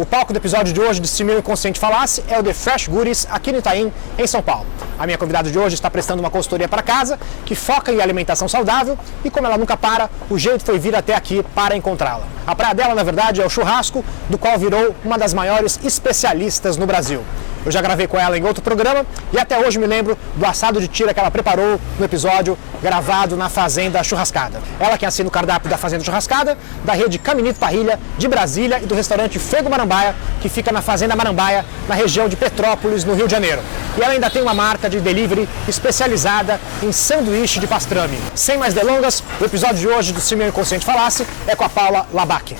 O palco do episódio de hoje de Se Meu Inconsciente Falasse é o The Fresh Goodies, aqui no Itaim, em São Paulo. A minha convidada de hoje está prestando uma consultoria para casa, que foca em alimentação saudável, e como ela nunca para, o jeito foi vir até aqui para encontrá-la. A praia dela, na verdade, é o churrasco, do qual virou uma das maiores especialistas no Brasil. Eu já gravei com ela em outro programa e até hoje me lembro do assado de tira que ela preparou no episódio gravado na Fazenda Churrascada. Ela que assina o cardápio da Fazenda Churrascada, da rede Caminito Parrilha, de Brasília e do restaurante Fego Marambaia, que fica na Fazenda Marambaia, na região de Petrópolis, no Rio de Janeiro. E ela ainda tem uma marca de delivery especializada em sanduíche de pastrame. Sem mais delongas, o episódio de hoje do Se Meu Inconsciente Falasse é com a Paula Labach.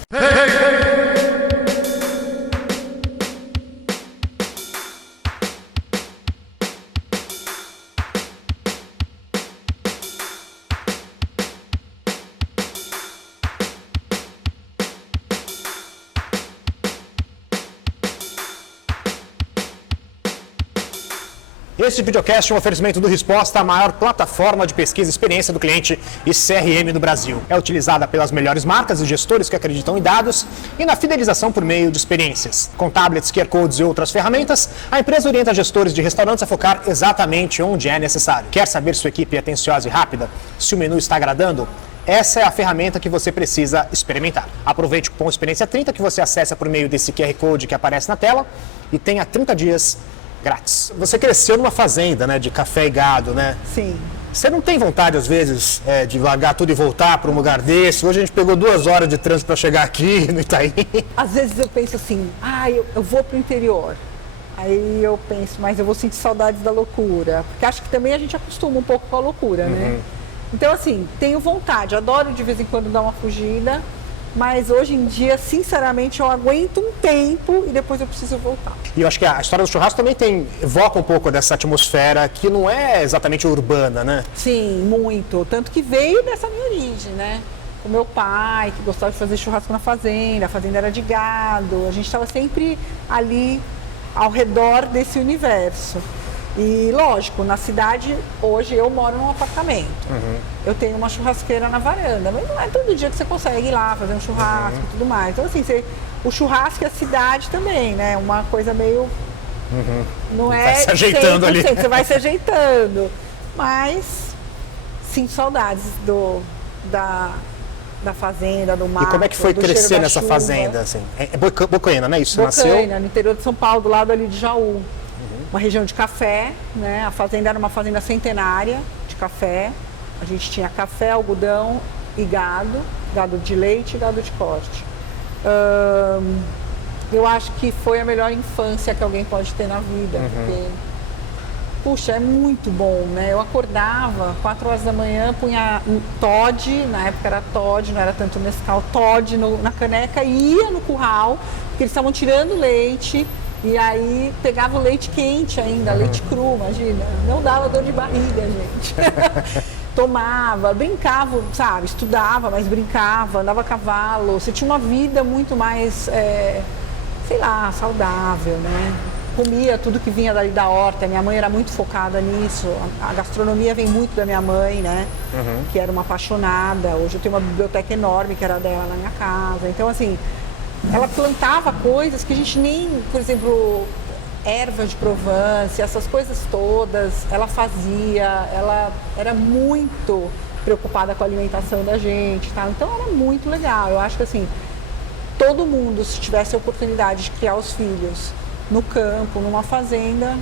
Esse videocast é um oferecimento do Resposta, a maior plataforma de pesquisa e experiência do cliente e CRM do Brasil. É utilizada pelas melhores marcas e gestores que acreditam em dados e na fidelização por meio de experiências. Com tablets, QR Codes e outras ferramentas, a empresa orienta gestores de restaurantes a focar exatamente onde é necessário. Quer saber se sua equipe é atenciosa e rápida? Se o menu está agradando? Essa é a ferramenta que você precisa experimentar. Aproveite o cupom Experiência 30 que você acessa por meio desse QR Code que aparece na tela e tenha 30 dias grátis. Você cresceu numa fazenda, né, de café e gado, né? Sim. Você não tem vontade, às vezes, de largar tudo e voltar para um lugar desse? Hoje a gente pegou 2 horas de trânsito para chegar aqui no Itaim. Às vezes eu penso assim, eu vou pro interior. Aí eu penso, mas eu vou sentir saudades da loucura. Porque acho que também a gente acostuma um pouco com a loucura, né? Então, assim, tenho vontade, adoro de vez em quando dar uma fugida. Mas hoje em dia, sinceramente, eu aguento um tempo e depois eu preciso voltar. E eu acho que a história do churrasco também evoca um pouco dessa atmosfera que não é exatamente urbana, né? Sim, muito. Tanto que veio dessa minha origem, né? O meu pai, que gostava de fazer churrasco na fazenda, a fazenda era de gado. A gente estava sempre ali ao redor desse universo. E lógico, na cidade, hoje eu moro num apartamento. Eu tenho uma churrasqueira na varanda, mas não é todo dia que você consegue ir lá fazer um churrasco e tudo mais. Então assim, o churrasco é a cidade também, né? Uma coisa meio... Não é... Vai se ajeitando ali. Você vai se ajeitando. Mas sinto saudades da fazenda, do mar. E como é que foi crescer nessa fazenda? Assim? É Bocaina, não é isso? Você nasceu? Bocaina, no interior de São Paulo, do lado ali de Jaú. Uma região de café, né? A fazenda era uma fazenda centenária de café. A gente tinha café, algodão e gado de leite e gado de corte. Eu acho que foi a melhor infância que alguém pode ter na vida, porque, puxa, é muito bom, né? Eu acordava 4 horas da manhã, punha Toddy, na época era Toddy, não era tanto Nescau, Toddy na caneca, e ia no curral, porque eles estavam tirando leite. E aí pegava o leite quente ainda, leite cru, imagina. Não dava dor de barriga, gente. Tomava, brincava, sabe? Estudava, mas brincava, andava a cavalo. Você tinha uma vida muito mais, saudável, né? Comia tudo que vinha dali da horta. Minha mãe era muito focada nisso. A gastronomia vem muito da minha mãe, né? Que era uma apaixonada. Hoje eu tenho uma biblioteca enorme que era dela na minha casa. Então, assim... Ela plantava coisas que a gente nem, por exemplo, ervas de Provence, essas coisas todas, ela fazia, ela era muito preocupada com a alimentação da gente, tá? Então era muito legal. Eu acho que assim, todo mundo, se tivesse a oportunidade de criar os filhos no campo, numa fazenda,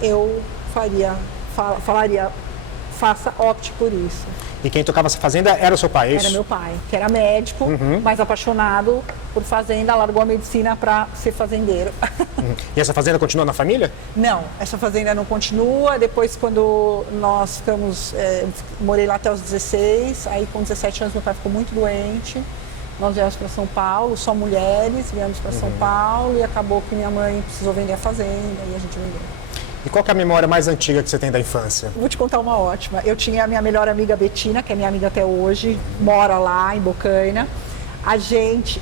eu falaria, opte por isso. E quem tocava essa fazenda era o seu pai, é isso? Era meu pai, que era médico, mas apaixonado por fazenda, largou a medicina para ser fazendeiro. E essa fazenda continua na família? Não, essa fazenda não continua. Depois, quando nós ficamos, morei lá até os 16, aí com 17 anos meu pai ficou muito doente. Nós viemos para São Paulo, só mulheres, viemos para São Paulo e acabou que minha mãe precisou vender a fazenda e a gente vendeu. E qual que é a memória mais antiga que você tem da infância? Vou te contar uma ótima. Eu tinha a minha melhor amiga Betina, que é minha amiga até hoje, mora lá em Bocaina.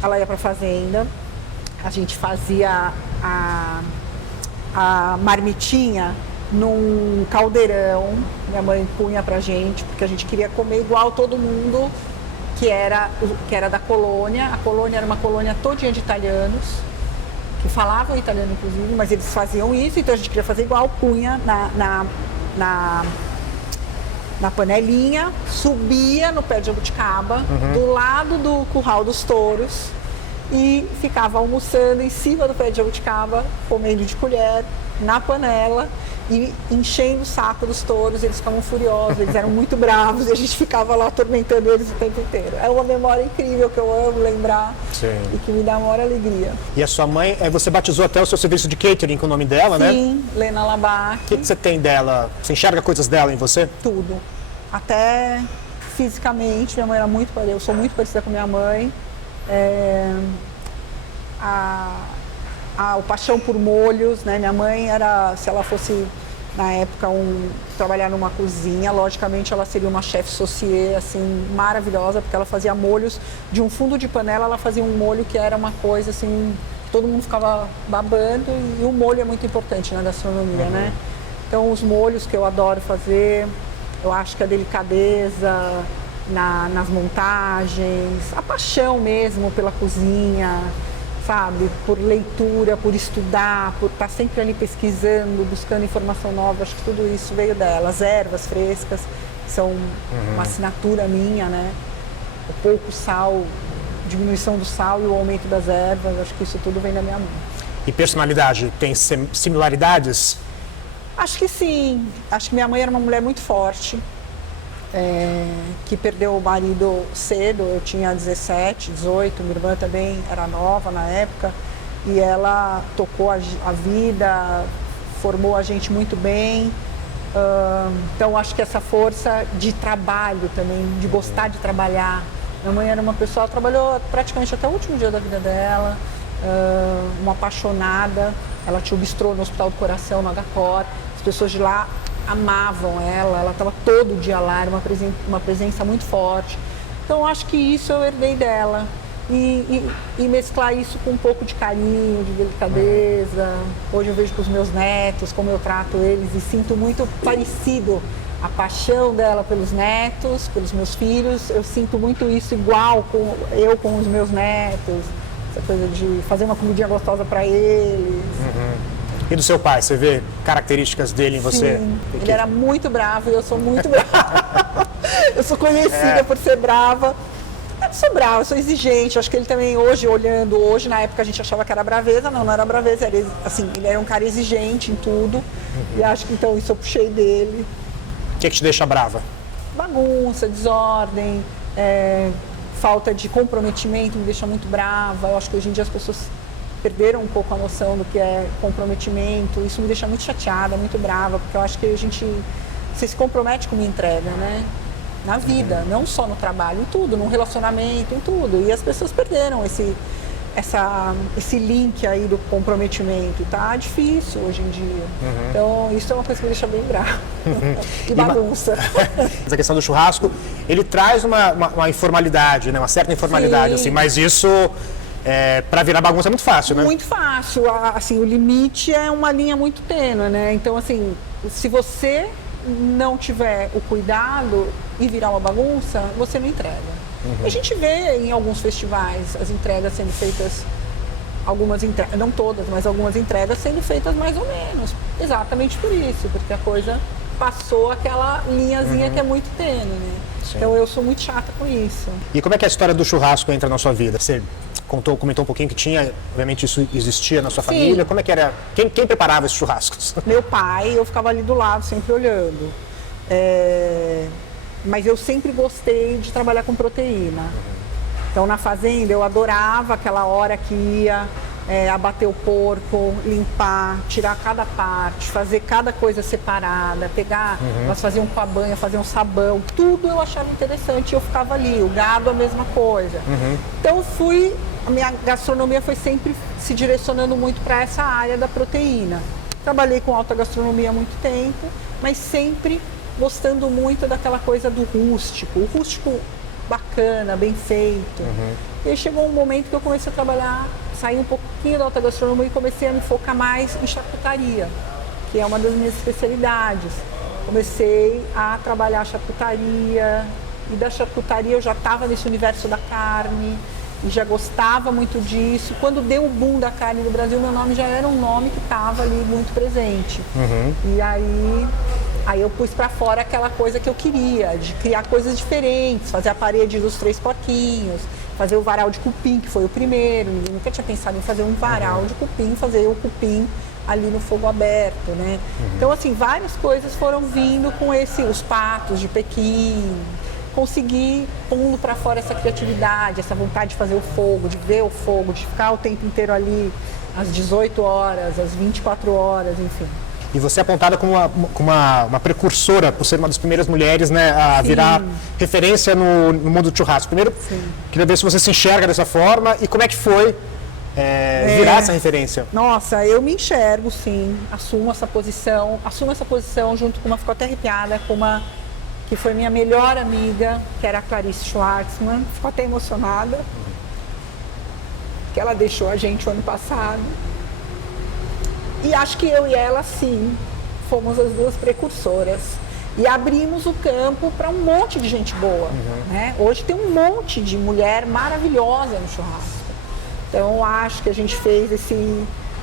Ela ia pra fazenda, a gente fazia a marmitinha num caldeirão. Minha mãe punha pra gente, porque a gente queria comer igual todo mundo que era da colônia. A colônia era uma colônia todinha de italianos. que falavam italiano, inclusive, mas eles faziam isso, então a gente queria fazer igual, punha na panelinha, subia no pé de jabuticaba, do lado do curral dos touros, e ficava almoçando em cima do pé de jabuticaba, comendo de colher, na panela, e enchendo o saco dos touros. Eles ficavam furiosos, eles eram muito bravos, e a gente ficava lá atormentando eles o tempo inteiro. É uma memória incrível que eu amo lembrar. Sim. E que me dá uma maior alegria. E a sua mãe, você batizou até o seu serviço de catering com o nome dela, né? Sim, Lena Labac. O que você tem dela? Você enxerga coisas dela em você? Tudo. Até fisicamente, minha mãe era muito parecida, eu sou muito parecida com minha mãe. O paixão por molhos, né? Minha mãe era, se ela fosse na época trabalhar numa cozinha, logicamente ela seria uma chefe saucier, assim, maravilhosa, porque ela fazia molhos de um fundo de panela, ela fazia um molho que era uma coisa assim, todo mundo ficava babando, e o molho é muito importante na gastronomia, né? Então os molhos que eu adoro fazer, eu acho que a delicadeza nas montagens, a paixão mesmo pela cozinha, sabe? Por leitura, por estudar, por estar sempre ali pesquisando, buscando informação nova. Acho que tudo isso veio dela. As ervas frescas são uma assinatura minha, né? O pouco sal, diminuição do sal e o aumento das ervas, acho que isso tudo vem da minha mãe. E personalidade, tem similaridades? Acho que sim. Acho que minha mãe era uma mulher muito forte, que perdeu o marido cedo. Eu tinha 17, 18, minha irmã também era nova na época, e ela tocou a vida, formou a gente muito bem. Então acho que essa força de trabalho também, de gostar de trabalhar. Minha mãe era uma pessoa, ela trabalhou praticamente até o último dia da vida dela, uma apaixonada. Ela tinha o bistrô no Hospital do Coração, no HCOR. As pessoas de lá amavam ela estava todo dia lá, era uma presença muito forte. Então acho que isso eu herdei dela. E mesclar isso com um pouco de carinho, de delicadeza. Hoje eu vejo com os meus netos, como eu trato eles, e sinto muito parecido a paixão dela pelos netos, pelos meus filhos. Eu sinto muito isso igual com os meus netos, essa coisa de fazer uma comidinha gostosa para eles. E do seu pai, você vê características dele em você? Sim, ele era muito bravo e eu sou muito brava. Eu sou conhecida por ser brava. Eu não sou brava, eu sou exigente. Acho que ele também, hoje, na época a gente achava que era braveza. Não era braveza, assim, ele era um cara exigente em tudo. E acho que então isso eu puxei dele. O que te deixa brava? Bagunça, desordem, falta de comprometimento me deixa muito brava. Eu acho que hoje em dia as pessoas perderam um pouco a noção do que é comprometimento. Isso me deixa muito chateada, muito brava, porque eu acho que você se compromete com uma entrega, né? Na vida, não só no trabalho, em tudo, no relacionamento, em tudo. E as pessoas perderam esse link aí do comprometimento. Tá difícil hoje em dia. Então, isso é uma coisa que me deixa bem brava. E bagunça. Essa questão do churrasco, ele traz uma informalidade, né? Uma certa informalidade, assim, mas isso... para virar bagunça é muito fácil, né? Muito fácil. Assim, o limite é uma linha muito tênue, né? Então, assim, se você não tiver o cuidado e virar uma bagunça, você não entrega. A gente vê em alguns festivais as entregas sendo feitas, não todas, mas algumas entregas sendo feitas mais ou menos. Exatamente por isso, porque a coisa passou aquela linhazinha que é muito tênue, né? Sim. Então eu sou muito chata com isso. E como é que a história do churrasco entra na sua vida? Você comentou um pouquinho que tinha, obviamente isso existia na sua família. Como é que era? Quem preparava esses churrascos? Meu pai, eu ficava ali do lado, sempre olhando. Mas eu sempre gostei de trabalhar com proteína. Então na fazenda eu adorava aquela hora que ia abater o porco, limpar, tirar cada parte, fazer cada coisa separada, pegar, elas faziam com a banha, faziam sabão, tudo eu achava interessante e eu ficava ali. O gado a mesma coisa. Então a minha gastronomia foi sempre se direcionando muito para essa área da proteína. Trabalhei com alta gastronomia há muito tempo, mas sempre gostando muito daquela coisa do rústico. O rústico bacana, bem feito. E aí chegou um momento que eu comecei a trabalhar, saí um pouquinho da alta gastronomia e comecei a me focar mais em charcutaria, que é uma das minhas especialidades. Comecei a trabalhar charcutaria, e da charcutaria eu já estava nesse universo da carne. e já gostava muito disso. Quando deu o boom da carne no Brasil, meu nome já era um nome que estava ali muito presente. E aí eu pus para fora aquela coisa que eu queria, de criar coisas diferentes, fazer a parede dos 3 porquinhos, fazer o varal de cupim, que foi o primeiro. Eu nunca tinha pensado em fazer um varal de cupim, fazer o cupim ali no fogo aberto, né? Então, assim, várias coisas foram vindo com os patos de Pequim. Consegui pondo para fora essa criatividade, essa vontade de fazer o fogo, de ver o fogo, de ficar o tempo inteiro ali, às 18 horas, às 24 horas, enfim. E você é apontada como uma precursora, por ser uma das primeiras mulheres, né, a virar referência no mundo do churrasco. Primeiro, queria ver se você se enxerga dessa forma e como é que foi virar essa referência. Nossa, eu me enxergo, sim. Assumo essa posição junto com ficou até arrepiada, com que foi minha melhor amiga, que era a Clarice Schwartzman. Ficou até emocionada, que ela deixou a gente o ano passado. E acho que eu e ela, sim, fomos as 2 precursoras. E abrimos o campo para um monte de gente boa. Né? Hoje tem um monte de mulher maravilhosa no churrasco. Então, acho que a gente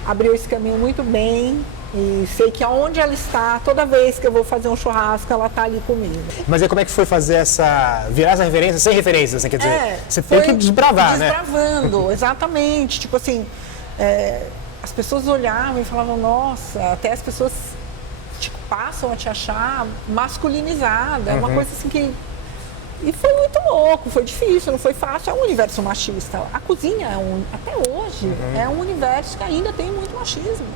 abriu esse caminho muito bem. E sei que aonde ela está, toda vez que eu vou fazer um churrasco, ela está ali comigo. Mas aí como é que foi fazer virar essa referência sem referências? Assim, quer dizer, você tem que desbravar, né? Desbravando, exatamente. Tipo assim, as pessoas olhavam e falavam, nossa, até as pessoas passam a te achar masculinizada. É uma coisa assim que... E foi muito louco, foi difícil, não foi fácil. É um universo machista. A cozinha, até hoje, é um universo que ainda tem muito machismo.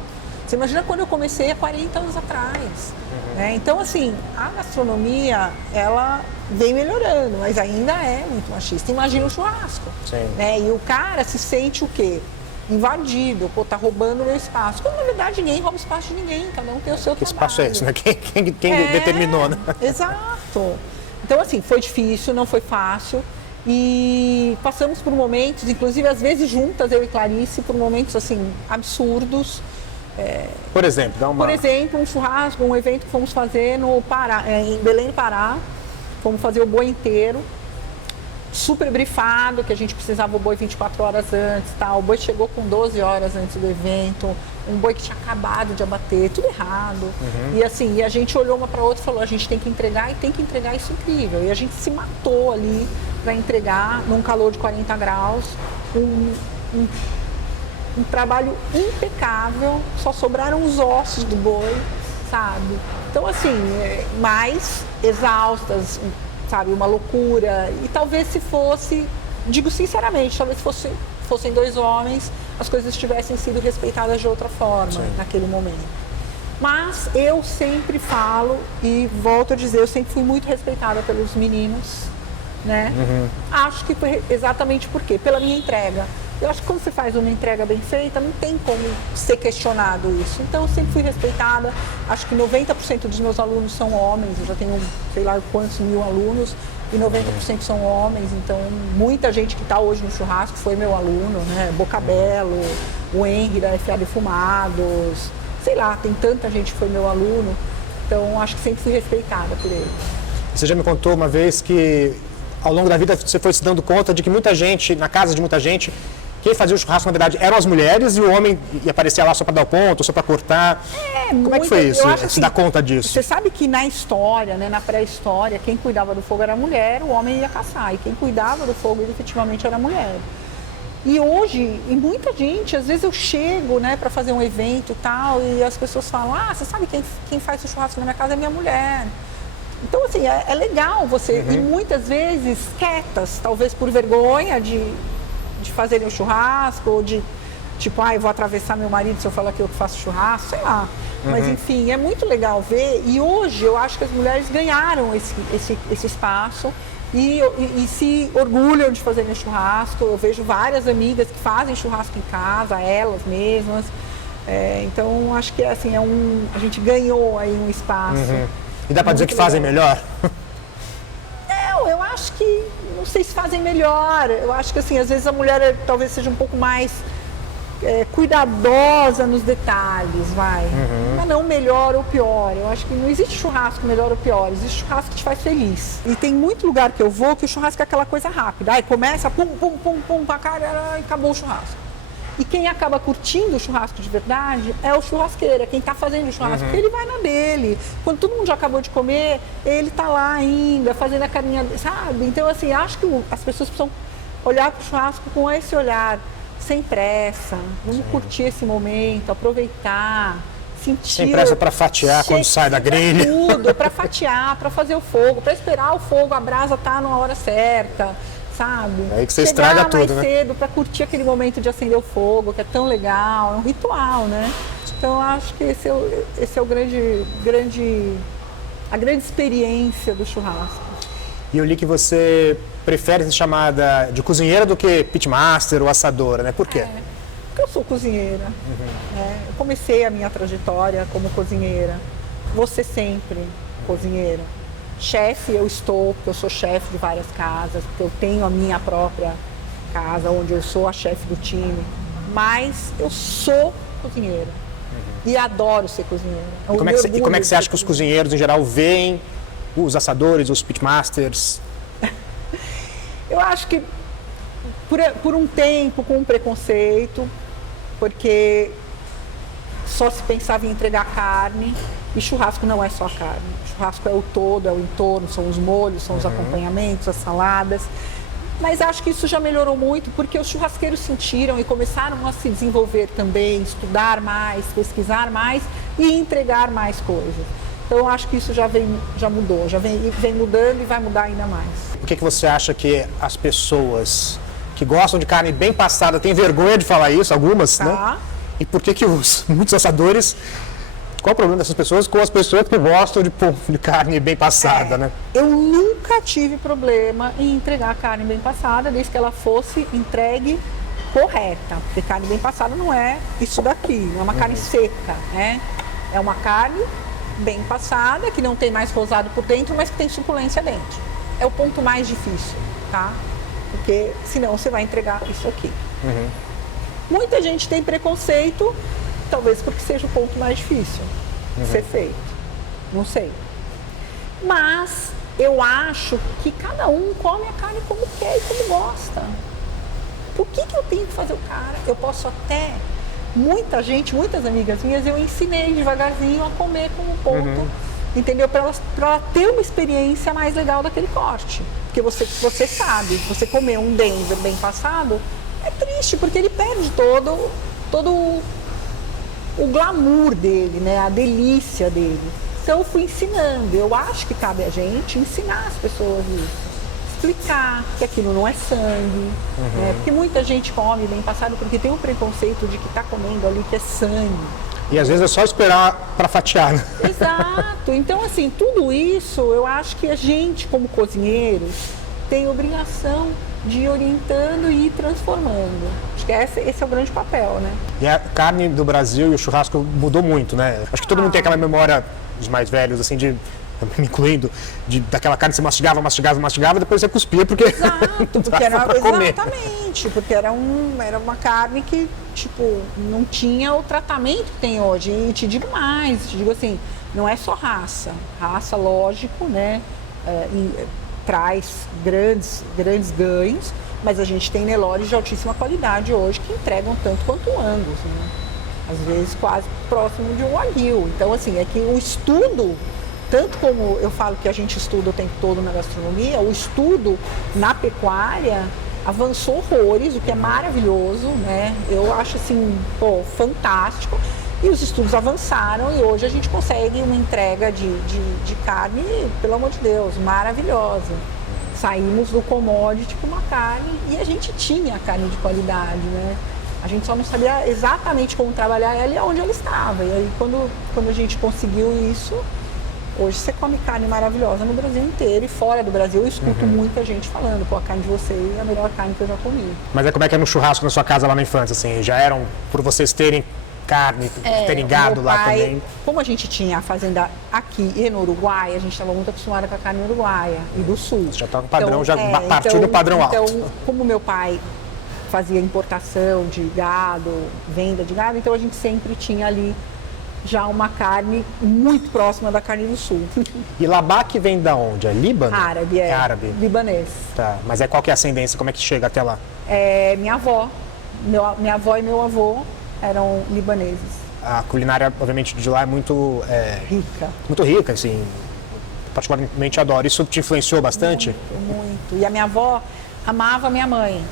Você imagina quando eu comecei há 40 anos atrás. Né? Então, assim, a gastronomia, ela vem melhorando, mas ainda é muito machista. Imagina o churrasco. Né? E o cara se sente o quê? Invadido, tá roubando o meu espaço. Quando, na verdade, ninguém rouba espaço de ninguém, cada um tem o seu trabalho. Que espaço é esse, né? Quem determinou, né? Exato. Então, assim, foi difícil, não foi fácil. E passamos por momentos, inclusive, às vezes juntas, eu e Clarice, por momentos, assim, absurdos. Por exemplo, Por exemplo, um churrasco, um evento que fomos fazer no Pará, em Belém do Pará. Fomos fazer o boi inteiro, super brifado, que a gente precisava o boi 24 horas antes, tá? O boi chegou com 12 horas antes do evento, um boi que tinha acabado de abater, tudo errado. E assim, a gente olhou uma para outra e falou, a gente tem que entregar e tem que entregar isso incrível. E a gente se matou ali para entregar num calor de 40 graus, um trabalho impecável, só sobraram os ossos do boi, sabe? Então, assim, mais exaustas, sabe? Uma loucura. E talvez se fosse, digo sinceramente, talvez fossem 2 homens, as coisas tivessem sido respeitadas de outra forma naquele momento. Mas eu sempre falo e volto a dizer, eu sempre fui muito respeitada pelos meninos, né? Acho que foi exatamente por quê? Pela minha entrega. Eu acho que quando você faz uma entrega bem feita, não tem como ser questionado isso. Então, eu sempre fui respeitada. Acho que 90% dos meus alunos são homens. Eu já tenho, sei lá quantos mil alunos, e 90% são homens. Então, muita gente que está hoje no churrasco foi meu aluno, né? Bocabelo, o Henry da FA Defumados. Sei lá, tem tanta gente que foi meu aluno. Então, acho que sempre fui respeitada por ele. Você já me contou uma vez que, ao longo da vida, você foi se dando conta de que muita gente, na casa de muita gente, quem fazia o churrasco, na verdade, eram as mulheres e o homem ia aparecer lá só para dar o ponto, só para cortar. Como é que foi isso? Se dar conta disso? Você sabe que na história, né, na pré-história, quem cuidava do fogo era a mulher, o homem ia caçar. E quem cuidava do fogo, efetivamente, era a mulher. E hoje, e muita gente, às vezes eu chego, né, para fazer um evento e tal, e as pessoas falam, você sabe quem faz o churrasco na minha casa é minha mulher. Então, assim, é legal você, e muitas vezes quietas, talvez por vergonha de fazerem o churrasco, ou de, tipo, eu vou atravessar meu marido se eu falar que eu faço churrasco, sei lá. Mas, enfim, é muito legal ver, e hoje eu acho que as mulheres ganharam esse espaço e se orgulham de fazerem churrasco. Eu vejo várias amigas que fazem churrasco em casa, elas mesmas. Então, acho que, assim, a gente ganhou aí um espaço. E dá para dizer que fazem melhor? Não, eu acho que, não sei se fazem melhor. Eu acho que, assim, às vezes a mulher talvez seja um pouco mais... cuidadosa nos detalhes, vai. Mas não melhor ou pior. Eu acho que não existe churrasco melhor ou pior, existe churrasco que te faz feliz. E tem muito lugar que eu vou que o churrasco é aquela coisa rápida. Aí começa, pum, pum, pum, pum, pra cá, e acabou o churrasco. E quem acaba curtindo o churrasco de verdade é o churrasqueiro, é quem está fazendo o churrasco, porque ele vai na dele. Quando todo mundo já acabou de comer, ele está lá ainda, fazendo a carinha, sabe? Então, assim, acho que as pessoas precisam olhar para o churrasco com esse olhar, sem pressa. Vamos curtir esse momento, aproveitar, sentir... Sem pressa para fatiar quando sai da grelha. Tudo, para fatiar, para fazer o fogo, para esperar o fogo, a brasa tá na hora certa. Sabe? É aí que você estraga tudo, né? mais cedo para curtir aquele momento de acender o fogo, que é tão legal, é um ritual, né? Então, eu acho que esse é o a grande experiência do churrasco. E eu li que você prefere ser chamada de cozinheira do que pitmaster ou assadora, né? Por quê? Porque eu sou cozinheira. Eu comecei a minha trajetória como cozinheira. Vou ser sempre cozinheira. Chefe eu estou, porque eu sou chefe de várias casas, porque eu tenho a minha própria casa, onde eu sou a chefe do time, mas eu sou cozinheira e adoro ser cozinheira. E como é que você acha que os cozinheiros, em geral, veem os assadores, os pitmasters? Eu acho que por um tempo com um preconceito, porque só se pensava em entregar carne, e churrasco não é só carne. Churrasco é o todo, é o entorno, são os molhos, são os acompanhamentos, as saladas. Mas acho que isso já melhorou muito porque os churrasqueiros sentiram e começaram a se desenvolver também, estudar mais, pesquisar mais e entregar mais coisas. Então eu acho que isso já mudou, já vem mudando e vai mudar ainda mais. Por que você acha que as pessoas que gostam de carne bem passada têm vergonha de falar isso, algumas, né? E por que muitos assadores... Qual o problema dessas pessoas com as pessoas que gostam de carne bem passada, né? Eu nunca tive problema em entregar a carne bem passada, desde que ela fosse entregue correta. Porque carne bem passada não é isso daqui, não é uma carne seca, né? É uma carne bem passada, que não tem mais rosado por dentro, mas que tem suculência dentro. É o ponto mais difícil, tá? Porque senão você vai entregar isso aqui. Muita gente tem preconceito, talvez porque seja o ponto mais difícil de ser feito, não sei. Mas eu acho que cada um come a carne como quer e como gosta. Por que eu tenho que fazer o cara? Eu posso até, muitas amigas minhas, eu ensinei devagarzinho a comer como ponto, entendeu? Para ela ter uma experiência mais legal daquele corte. Porque você sabe, você comer um Denver bem passado, é triste, porque ele perde todo o glamour dele, né? A delícia dele. Então eu fui ensinando. Eu acho que cabe a gente ensinar as pessoas isso. Explicar que aquilo não é sangue. Né? Porque muita gente come bem passado porque tem um preconceito de que está comendo ali que é sangue. E às vezes é só esperar para fatiar, né? Exato. Então, assim, tudo isso eu acho que a gente, como cozinheiros, tem obrigação de ir orientando e ir transformando. Acho que esse é o grande papel, né? E a carne do Brasil e o churrasco mudou muito, né? Acho que todo mundo tem aquela memória, os mais velhos, assim, me incluindo, daquela carne que você mastigava, depois você cuspia, porque exato, porque era pra comer. Exatamente, porque era uma carne que, tipo, não tinha o tratamento que tem hoje. E te digo mais, te digo assim, não é só raça. Raça, lógico, né? Traz grandes ganhos, mas a gente tem Nelores de altíssima qualidade hoje que entregam tanto quanto o Angus, né? Às vezes quase próximo de um Wagyu. Então, assim, é que o estudo, tanto como eu falo que a gente estuda o tempo todo na gastronomia, o estudo na pecuária avançou horrores, o que é maravilhoso, né? Eu acho assim, fantástico. E os estudos avançaram e hoje a gente consegue uma entrega de carne, pelo amor de Deus, maravilhosa. Saímos do commodity com uma carne e a gente tinha carne de qualidade, né? A gente só não sabia exatamente como trabalhar ela e onde ela estava. E aí quando a gente conseguiu isso, hoje você come carne maravilhosa no Brasil inteiro e fora do Brasil eu escuto muita gente falando, a carne de vocês é a melhor carne que eu já comi. Mas como é que é no churrasco na sua casa lá na infância, assim? Já eram, por vocês terem carne, terem gado lá também? Como a gente tinha a fazenda aqui e no Uruguai, a gente estava muito acostumada com a carne uruguaia e do sul. Você já estava no padrão, partiu do padrão alto. Então, como meu pai fazia importação de gado, venda de gado, então a gente sempre tinha ali já uma carne muito próxima da carne do sul. E labaq vem da onde? É Líbano? Árabe, é. Árabe. Libanês. Tá, mas qual que é a ascendência? Como é que chega até lá? É, minha avó. Minha avó e meu avô eram libaneses. A culinária, obviamente, de lá é muito Rica. muito rica, assim. Particularmente adoro. Isso te influenciou bastante? Muito, muito. E a minha avó amava a minha mãe.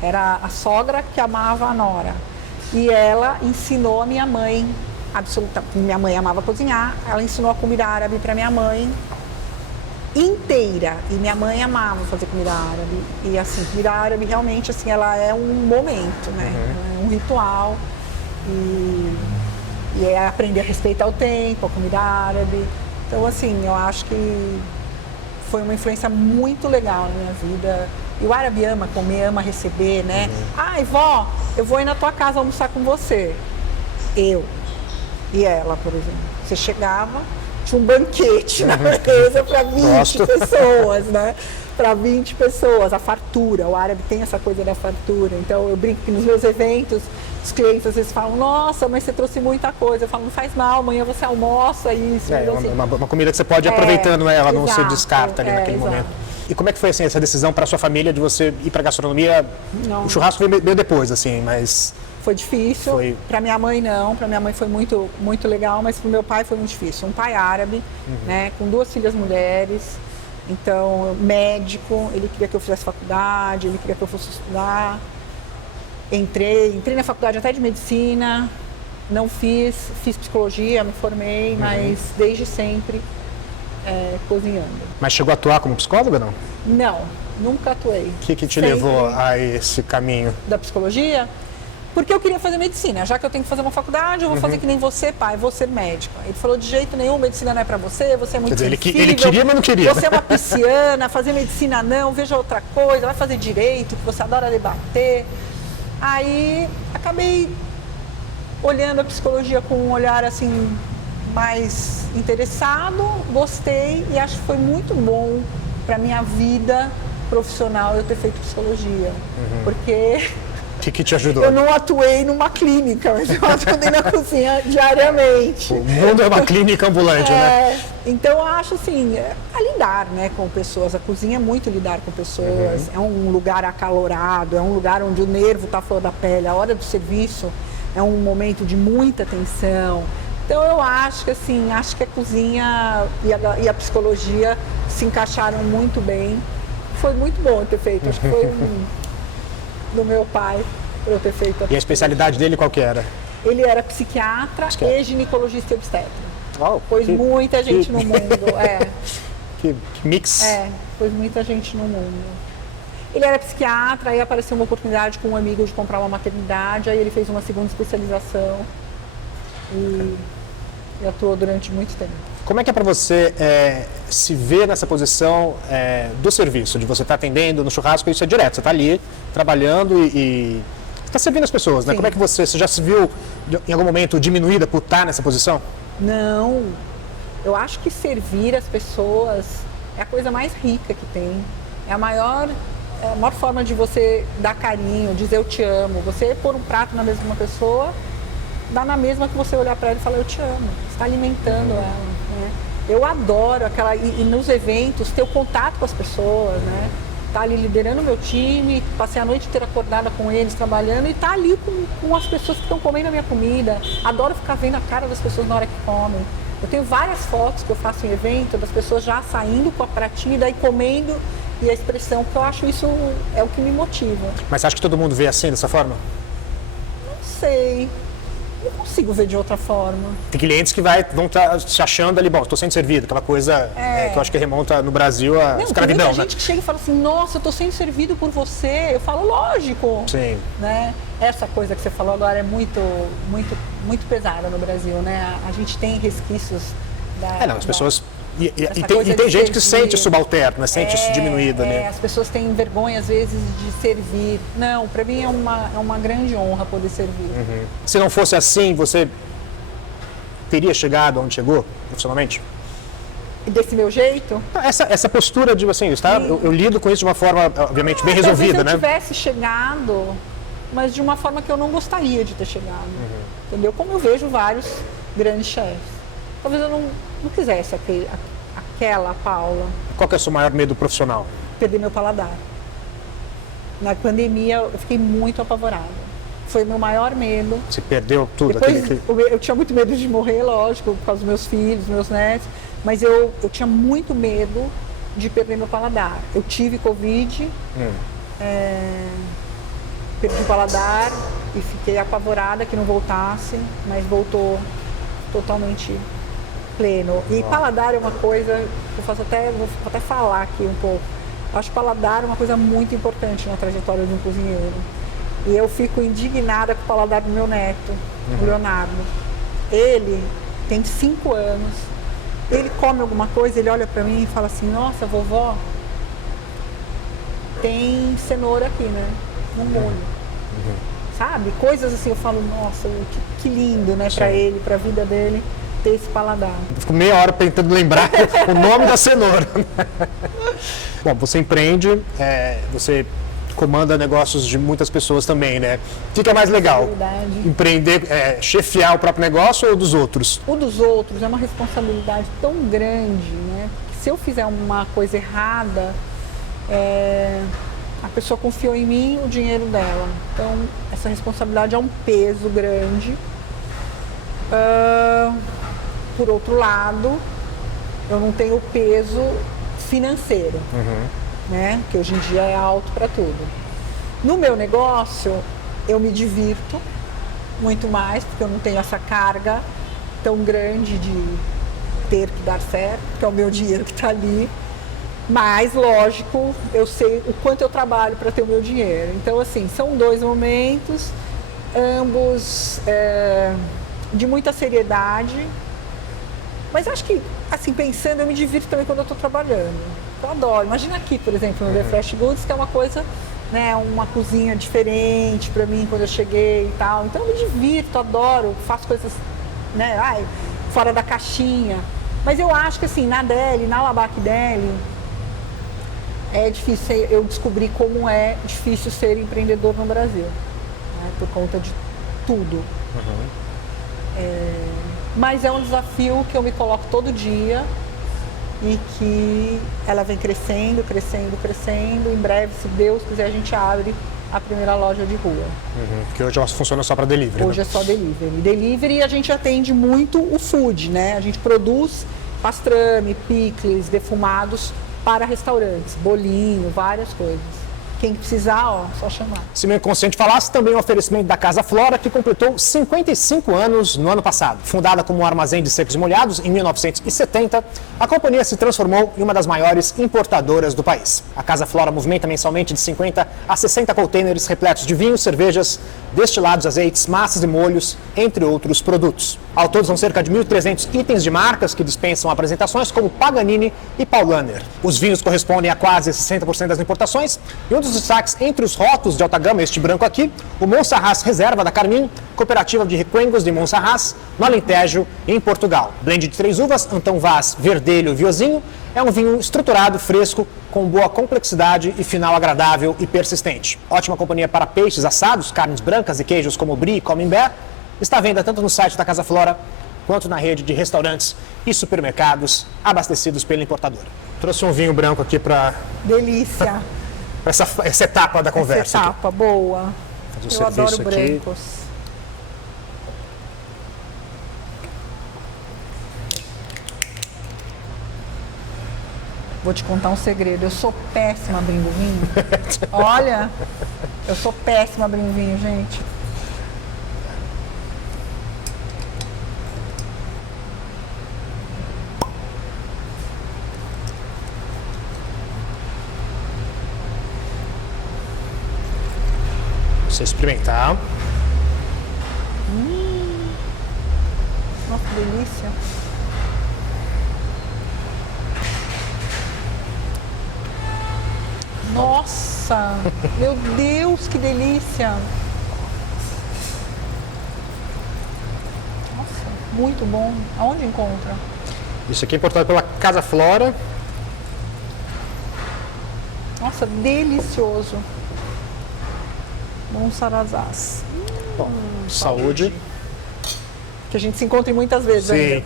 Era a sogra que amava a nora. E ela ensinou a minha mãe, minha mãe amava cozinhar, ela ensinou a comida árabe para minha mãe inteira. E minha mãe amava fazer comida árabe. E assim, comida árabe realmente, assim, ela é um momento, né? É um ritual. E é aprender a respeitar o tempo, a comida árabe. Então, assim, eu acho que foi uma influência muito legal na minha vida. E o árabe ama comer, ama receber, né? Ai, vó, eu vou ir na tua casa almoçar com você. Eu e ela, por exemplo. Você chegava, tinha um banquete na mesa para 20 pessoas, né? Para 20 pessoas, a fartura. O árabe tem essa coisa da fartura. Então, eu brinco que nos meus eventos, os clientes às vezes falam, nossa, mas você trouxe muita coisa. Eu falo, não faz mal, amanhã você almoça isso. É, assim, uma comida que você pode ir aproveitando, né? Ela não se descarta ali naquele exato. momento. E como é que foi assim, essa decisão para sua família de você ir para gastronomia? Não. O churrasco veio meio depois, assim, mas... Foi difícil. Para minha mãe não, para minha mãe foi muito, muito legal, mas para o meu pai foi muito difícil. Um pai árabe, né, com 2 filhas mulheres, então médico, ele queria que eu fizesse faculdade, ele queria que eu fosse estudar. Entrei na faculdade até de medicina, não fiz psicologia, me formei, mas desde sempre cozinhando. Mas chegou a atuar como psicóloga, não? Não, nunca atuei. O que te levou a esse caminho? Da psicologia? Porque eu queria fazer medicina. Já que eu tenho que fazer uma faculdade, eu vou fazer que nem você, pai, vou ser médico. Ele falou, de jeito nenhum, medicina não é pra você é muito Quer dizer, sensível. ele queria, mas não queria. Você é uma pisciana, fazer medicina não, veja outra coisa, vai fazer direito, que você adora debater. Aí, acabei olhando a psicologia com um olhar, assim, mais interessado, gostei e acho que foi muito bom pra minha vida profissional eu ter feito psicologia. Porque... O que te ajudou? Eu não atuei numa clínica, mas eu atuei na cozinha diariamente. O mundo é uma clínica ambulante, né? Então eu acho assim, a lidar, né, com pessoas. A cozinha é muito lidar com pessoas. É um lugar acalorado, é um lugar onde o nervo está flor da pele. A hora do serviço é um momento de muita tensão. Então eu acho que assim, acho que a cozinha e a psicologia se encaixaram muito bem. Foi muito bom eu ter feito. Acho que foi do meu pai, para eu ter feito. E a especialidade dele qual que era? Ele era psiquiatra e ginecologista e obstetra. Pôs muita gente no mundo. Que mix. Pôs muita gente no mundo. Ele era psiquiatra, aí apareceu uma oportunidade com um amigo de comprar uma maternidade, aí ele fez uma segunda especialização e atuou durante muito tempo. Como é que é para você se ver nessa posição do serviço, de você estar atendendo no churrasco, isso é direto, você está ali trabalhando e está servindo as pessoas, né? Sim. Como é que você já se viu em algum momento diminuída por estar nessa posição? Não, eu acho que servir as pessoas é a coisa mais rica que tem, é a maior forma de você dar carinho, dizer eu te amo, você pôr um prato na mesa de uma pessoa, dá na mesma que você olhar para ela e falar eu te amo, você está alimentando ela, né? Eu adoro e nos eventos ter o contato com as pessoas, né? Tá ali liderando o meu time, passei a noite inteira acordada com eles, trabalhando e tá ali com as pessoas que estão comendo a minha comida. Adoro ficar vendo a cara das pessoas na hora que comem. Eu tenho várias fotos que eu faço em evento das pessoas já saindo com a pratinha e daí comendo e a expressão, porque eu acho isso é o que me motiva. Mas você acha que todo mundo vê assim, dessa forma? Não sei. Não consigo ver de outra forma. Tem clientes que vão estar se achando ali, bom, estou sendo servido, aquela coisa que eu acho que remonta no Brasil à escravidão, tem muita gente que chega e fala assim, nossa, eu estou sendo servido por você. Eu falo, lógico. Sim. Né? Essa coisa que você falou agora é muito, muito, muito pesada no Brasil, né? A gente tem resquícios as pessoas... E tem gente que sente subalterno, né? Sente isso diminuído, né? As pessoas têm vergonha, às vezes, de servir. Não, para mim é uma grande honra poder servir. Se não fosse assim, você teria chegado onde chegou, profissionalmente? Desse meu jeito? Essa postura de, assim, eu lido com isso de uma forma, obviamente, bem resolvida, né? Se eu tivesse chegado mas de uma forma que eu não gostaria de ter chegado. Entendeu? Como eu vejo vários grandes chefes. Talvez eu não quisesse aquela Paula. Qual que é o seu maior medo profissional? Perder meu paladar. Na pandemia eu fiquei muito apavorada. Foi meu maior medo. Você perdeu tudo? Depois, eu tinha muito medo de morrer, lógico, por causa dos meus filhos, meus netos, mas eu tinha muito medo de perder meu paladar. Eu tive Covid, perdi o paladar e fiquei apavorada que não voltasse, mas voltou totalmente pleno. E paladar é uma coisa, vou até falar aqui um pouco. Eu acho paladar uma coisa muito importante na trajetória de um cozinheiro. E eu fico indignada com o paladar do meu neto, o Leonardo. Ele tem 5 anos, ele come alguma coisa, ele olha pra mim e fala assim, nossa, vovó, tem cenoura aqui, né? No molho. Sabe? Coisas assim, eu falo, nossa, que lindo, né? Pra ele, pra vida dele, ter esse paladar. Eu fico meia hora tentando lembrar o nome da cenoura. Bom, você empreende, você comanda negócios de muitas pessoas também, né? O que é mais legal? Verdade. Empreender, chefiar o próprio negócio ou dos outros? O dos outros é uma responsabilidade tão grande, né? Que se eu fizer uma coisa errada, a pessoa confiou em mim, o dinheiro dela. Então, essa responsabilidade é um peso grande. Por outro lado, eu não tenho peso financeiro, né? Que hoje em dia é alto para tudo. No meu negócio, eu me divirto muito mais, porque eu não tenho essa carga tão grande de ter que dar certo, que é o meu dinheiro que está ali. Mas, lógico, eu sei o quanto eu trabalho para ter o meu dinheiro. Então, assim, são 2 momentos, ambos de muita seriedade. Mas acho que, assim, pensando, eu me divirto também quando eu estou trabalhando. Eu adoro. Imagina aqui, por exemplo, no The Fresh Goods, que é uma coisa, né, uma cozinha diferente para mim quando eu cheguei e tal. Então eu me divirto, adoro, faço coisas, né, fora da caixinha. Mas eu acho que, assim, na Deli, na Labac Deli, é difícil, eu descobri como é difícil ser empreendedor no Brasil, né, por conta de tudo. Mas é um desafio que eu me coloco todo dia e que ela vem crescendo, crescendo, crescendo. Em breve, se Deus quiser, a gente abre a primeira loja de rua. Porque hoje funciona só para delivery. Hoje é só delivery. Delivery a gente atende muito o food, né? A gente produz pastrame, picles, defumados para restaurantes, bolinho, várias coisas. Quem precisar, só chamar. Se meu inconsciente falasse, também um oferecimento da Casa Flora, que completou 55 anos no ano passado. Fundada como um armazém de secos e molhados em 1970, a companhia se transformou em uma das maiores importadoras do país. A Casa Flora movimenta mensalmente de 50 a 60 containers repletos de vinhos, cervejas, destilados, azeites, massas e molhos, entre outros produtos. Ao todo, são cerca de 1.300 itens de marcas que dispensam apresentações como Paganini e Paulaner. Os vinhos correspondem a quase 60% das importações e um dos destaques entre os rótulos de alta gama, este branco aqui, o Monserrat Reserva da Carmin, cooperativa de recuengos de Monserrat, no Alentejo, em Portugal. Blend de 3 uvas, Antão Vaz, Verdelho e Viozinho, é um vinho estruturado, fresco, com boa complexidade e final agradável e persistente. Ótima companhia para peixes assados, carnes brancas e queijos como brie e camembert. Está à venda tanto no site da Casa Flora quanto na rede de restaurantes e supermercados abastecidos pela importadora. Trouxe um vinho branco aqui para... Delícia! para essa etapa da conversa. Essa etapa, boa. Eu adoro brancos. Vou te contar um segredo. Eu sou péssima abrindo vinho. Olha, eu sou péssima abrindo vinho, gente. Você experimentar. Nossa, que delícia. Nossa, meu Deus, que delícia. Nossa, muito bom. Aonde encontra? Isso aqui é importado pela Casa Flora. Nossa, delicioso. Monsarazás. Bom, saúde. Que a gente se encontre muitas vezes Sim. ainda.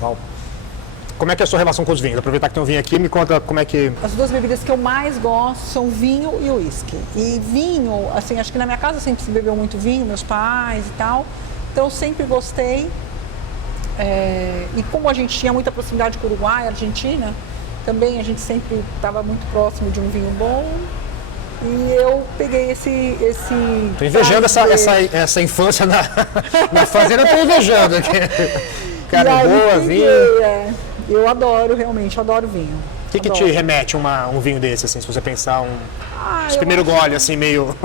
Bom. Como é que é a sua relação com os vinhos? Aproveitar que tem um vinho aqui, me conta como é que... As duas bebidas que eu mais gosto são vinho e uísque. E vinho, assim, acho que na minha casa sempre se bebeu muito vinho, meus pais e tal. Então eu sempre gostei. E como a gente tinha muita proximidade com o Uruguai, Argentina, também a gente sempre estava muito próximo de um vinho bom. E eu peguei esse Tô invejando essa infância na fazenda, tô invejando aqui. Cara, boa, vinho. Eu adoro, realmente, eu adoro vinho. O que te remete um vinho desse, assim, se você pensar esse primeiro gole, assim, meio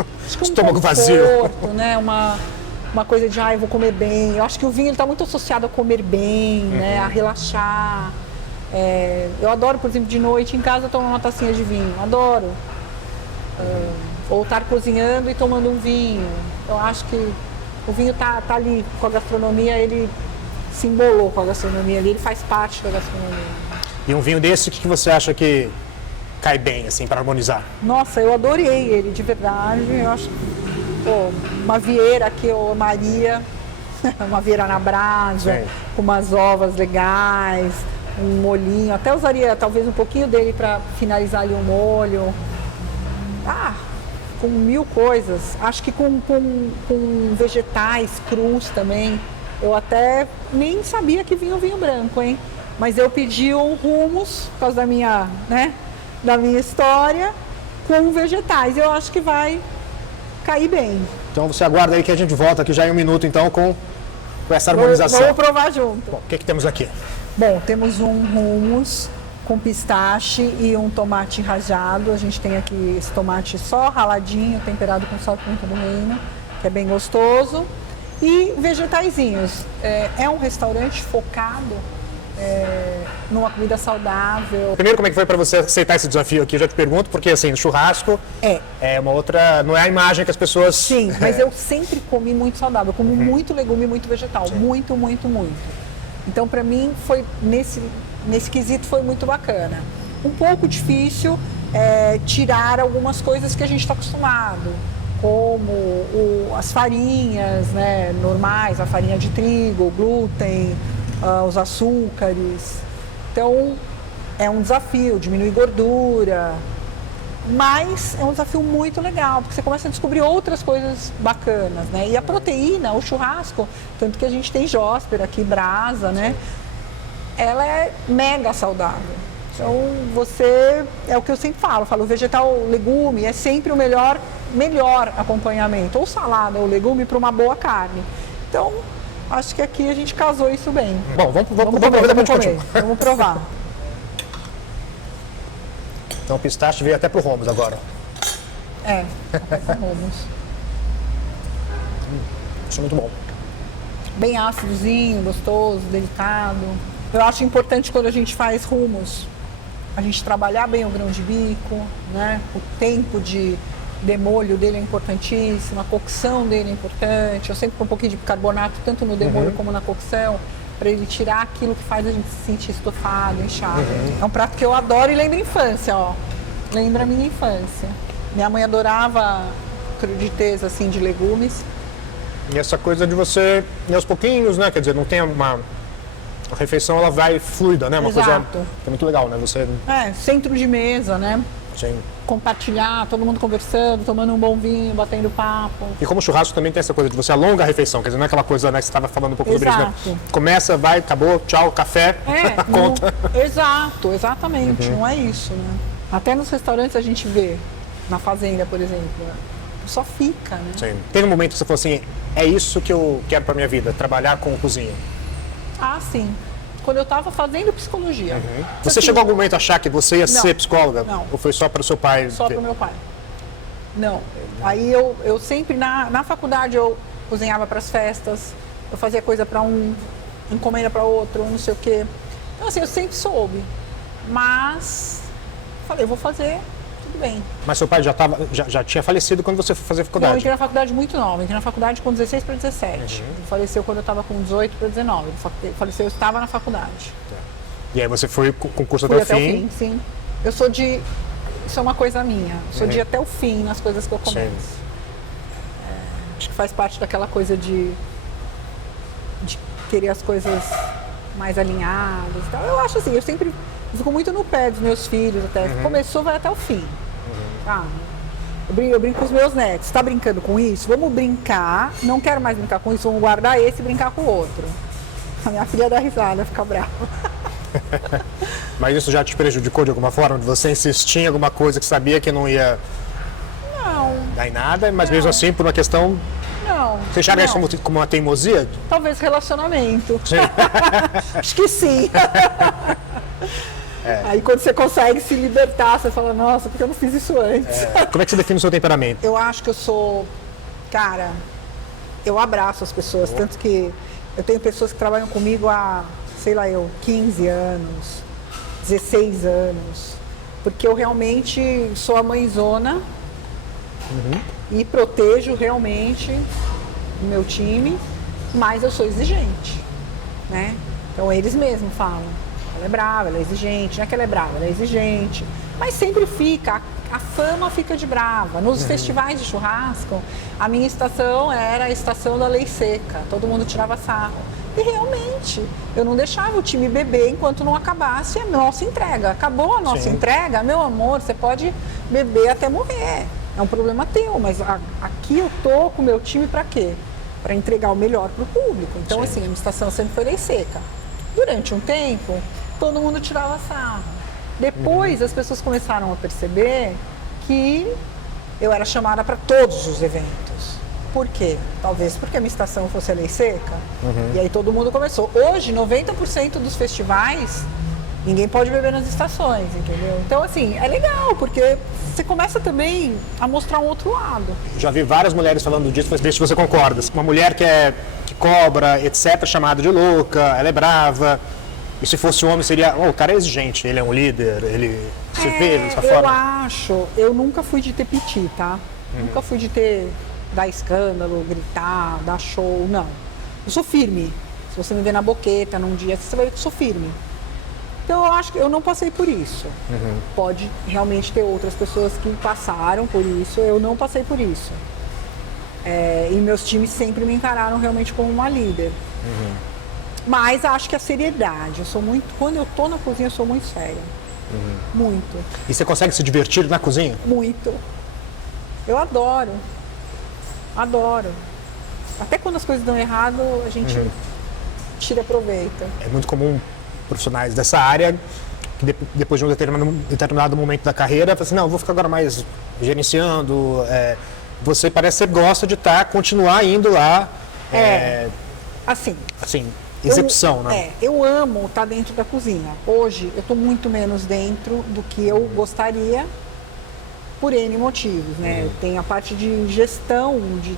estômago vazio? Conforto, né? Uma coisa de, eu vou comer bem. Eu acho que o vinho está muito associado a comer bem, né? A relaxar. Eu adoro, por exemplo, de noite em casa tomar uma tacinha de vinho. Adoro. Ou estar cozinhando e tomando um vinho. Eu acho que o vinho tá ali com a gastronomia, ele se embolou com a gastronomia ali, ele faz parte da gastronomia. E um vinho desse, o que você acha que cai bem, assim, para harmonizar? Nossa, eu adorei ele, de verdade. Eu acho uma vieira que eu amaria, uma vieira na brasa, com umas ovas legais, um molhinho. Até usaria talvez um pouquinho dele para finalizar ali o molho. Com 1000 coisas. Acho que com vegetais crus também. Eu até nem sabia que vinha o vinho branco, hein? Mas eu pedi um hummus, por causa da minha história, com vegetais. Eu acho que vai cair bem. Então você aguarda aí que a gente volta aqui já em um minuto, então, com essa harmonização. Vamos provar junto. Bom, o que temos aqui? Bom, temos um hummus com pistache e um tomate ralado. A gente tem aqui esse tomate só raladinho, temperado com sal e pimenta do reino, que é bem gostoso. E vegetaizinhos. É um restaurante focado numa comida saudável. Primeiro, como é que foi para você aceitar esse desafio aqui? Eu já te pergunto, porque assim, o churrasco é uma outra... Não é a imagem que as pessoas... Sim, mas eu sempre comi muito saudável. Eu como muito legume e muito vegetal. Sim. Muito, muito, muito. Então, para mim, foi nesse quesito foi muito bacana. Um pouco difícil tirar algumas coisas que a gente está acostumado, como as farinhas, né, normais, a farinha de trigo, o glúten, os açúcares. Então, é um desafio, diminuir gordura, mas é um desafio muito legal, porque você começa a descobrir outras coisas bacanas, né? E a proteína, o churrasco, tanto que a gente tem Jósper aqui, brasa, né? Ela é mega saudável. Então, é o que eu sempre falo, o vegetal, o legume é sempre o melhor acompanhamento, ou salada ou legume para uma boa carne. Então, acho que aqui a gente casou isso bem. Bom, vamos provar. Então o pistache veio até pro hummus agora. Até pro hummus. Isso é muito bom. Bem ácidozinho, gostoso, delicado. Eu acho importante quando a gente faz hummus, a gente trabalhar bem o grão de bico, né? O tempo de demolho dele é importantíssimo, a cocção dele é importante. Eu sempre ponho um pouquinho de bicarbonato, tanto no demolho como na cocção, para ele tirar aquilo que faz a gente se sentir estufado, inchado. É um prato que eu adoro e lembra a infância, ó. Lembra a minha infância. Minha mãe adorava crudités, assim, de legumes. E essa coisa de você ir aos pouquinhos, né? Quer dizer, não tem a refeição, ela vai fluida, né? Uma Exato. coisa que é muito legal, né? Você... centro de mesa, né? Sim. Compartilhar, todo mundo conversando, tomando um bom vinho, batendo papo. E como o churrasco também tem essa coisa de você alonga a refeição, quer dizer, não é aquela coisa, né, que você estava falando um pouco sobre isso, né? Começa, vai, acabou, tchau, café, conta. Exato, exatamente, não é isso, né? Até nos restaurantes a gente vê, na fazenda, por exemplo, só fica, né? Sim. Teve um momento que você falou assim, é isso que eu quero para minha vida, trabalhar com cozinha. Ah, sim. Quando eu estava fazendo psicologia. Você chegou a algum momento a achar que você ia ser psicóloga? Não. Ou foi só para o seu pai? Só para o meu pai. Não. Aí eu sempre, na faculdade, eu cozinhava para as festas, eu fazia coisa para encomenda para outro, não sei o quê. Então, assim, eu sempre soube. Mas, falei, eu vou fazer, tudo bem. Mas seu pai já tinha falecido quando você foi fazer faculdade? Não, eu entrei na faculdade muito nova. Entrei na faculdade com 16 para 17. Ele faleceu quando eu estava com 18 para 19. Ele faleceu, eu estava na faculdade. E aí você foi com o curso Fui até o fim? Sim. Eu sou de isso é uma coisa minha. Eu sou de ir até o fim nas coisas que eu começo. Acho que faz parte daquela coisa de querer as coisas mais alinhadas e tal. Eu acho assim, eu fico muito no pé dos meus filhos até. Começou, vai até o fim. Eu brinco com os meus netos. Tá brincando com isso? Vamos brincar. Não quero mais brincar com isso, vamos guardar esse e brincar com o outro. A minha filha dá risada, fica brava. Mas isso já te prejudicou de alguma forma? De você insistir em alguma coisa que sabia que não ia dar em nada, mas mesmo assim, por uma questão... Não. Você enxerga isso como uma teimosia? Talvez relacionamento. Sim. Acho que sim. Aí quando você consegue se libertar, você fala, nossa, por que eu não fiz isso antes? Como é que você define o seu temperamento? Eu acho que eu sou... Cara, eu abraço as pessoas, tanto que eu tenho pessoas que trabalham comigo há, sei lá, 15 anos, 16 anos, porque eu realmente sou a mãezona e protejo realmente o meu time, mas eu sou exigente, né? Então eles mesmos falam, ela é brava, ela é exigente, não é que ela é brava, ela é exigente, mas sempre fica, a fama fica de brava. Nos festivais de churrasco, a minha estação era a estação da lei seca, todo mundo tirava sarro. E realmente, eu não deixava o time beber enquanto não acabasse a nossa entrega. Acabou a nossa entrega, meu amor, você pode beber até morrer. É um problema teu, mas aqui eu tô com o meu time para quê? Para entregar o melhor para o público. Então, assim, a minha estação sempre foi lei seca. Durante um tempo, todo mundo tirava sarro. Depois, as pessoas começaram a perceber que eu era chamada para todos os eventos. Por quê? Talvez porque a minha estação fosse a lei seca. E aí todo mundo começou. Hoje, 90% dos festivais, ninguém pode beber nas estações, entendeu? Então, assim, é legal, porque você começa também a mostrar um outro lado. Já vi várias mulheres falando disso, mas deixa se você concorda. Uma mulher que cobra, etc., chamada de louca, ela é brava. E se fosse um homem, seria, o cara é exigente, ele é um líder, ele se vê dessa forma. Eu nunca fui de ter piti, tá? Nunca fui de dar escândalo, gritar, dar show, não. Eu sou firme. Se você me ver na boqueta num dia, você vai ver que eu sou firme. Então eu acho que eu não passei por isso. Pode realmente ter outras pessoas que passaram por isso, eu não passei por isso. E meus times sempre me encararam realmente como uma líder. Mas acho que a seriedade, quando eu tô na cozinha, eu sou muito séria. Muito. E você consegue se divertir na cozinha? Muito. Eu adoro. Adoro. Até quando as coisas dão errado, a gente tira proveito. É muito comum profissionais dessa área que depois de um determinado momento da carreira, falam assim, não, eu vou ficar agora mais gerenciando. Você parece que gosta de continuar indo lá. Assim, execução, né? Eu amo estar dentro da cozinha. Hoje eu estou muito menos dentro do que eu gostaria por N motivos, né? Tem a parte de gestão, de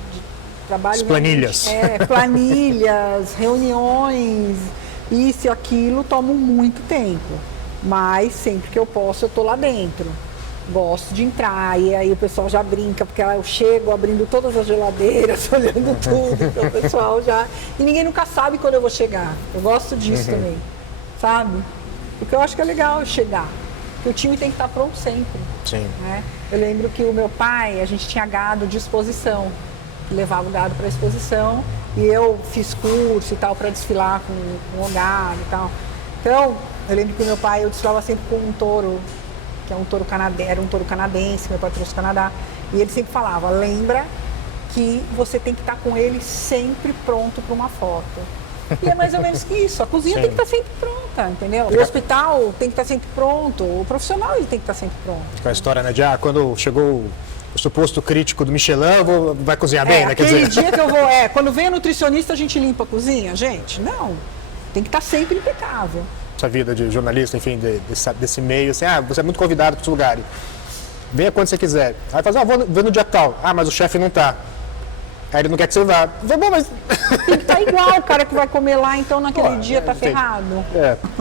trabalho... As planilhas. Planilhas, reuniões, isso e aquilo tomam muito tempo. Mas sempre que eu posso, eu estou lá dentro. Gosto de entrar, e aí o pessoal já brinca, porque eu chego abrindo todas as geladeiras, olhando tudo, então o pessoal já... E ninguém nunca sabe quando eu vou chegar. Eu gosto disso também, sabe? Porque eu acho que é legal chegar. Porque o time tem que estar pronto sempre. Sim. Né? Eu lembro que o meu pai, a gente tinha gado de exposição. Levava o gado para exposição, e eu fiz curso e tal, para desfilar com o gado e tal. Então, eu lembro que o meu pai, eu desfilava sempre com um touro, que é um touro canadense, era um touro canadense, meu pai trouxe do Canadá, e ele sempre falava, lembra que você tem que estar com ele sempre pronto para uma foto. E é mais ou menos isso, a cozinha tem que estar sempre pronta, entendeu? O hospital tem que estar sempre pronto, o profissional ele tem que estar sempre pronto. Com a história, né, de quando chegou o suposto crítico do Michelin, vai cozinhar bem, né? Aquele dia que eu vou, quando vem a nutricionista, a gente limpa a cozinha, gente? Não, tem que estar sempre impecável. Essa vida de jornalista, enfim, desse meio, assim, você é muito convidado para os lugares. Venha quando você quiser. Aí fala, vou no dia tal. Mas o chefe não tá. Aí ele não quer que você vá. Bom, mas... Tem que estar igual o cara que vai comer lá, então naquele dia tá ferrado.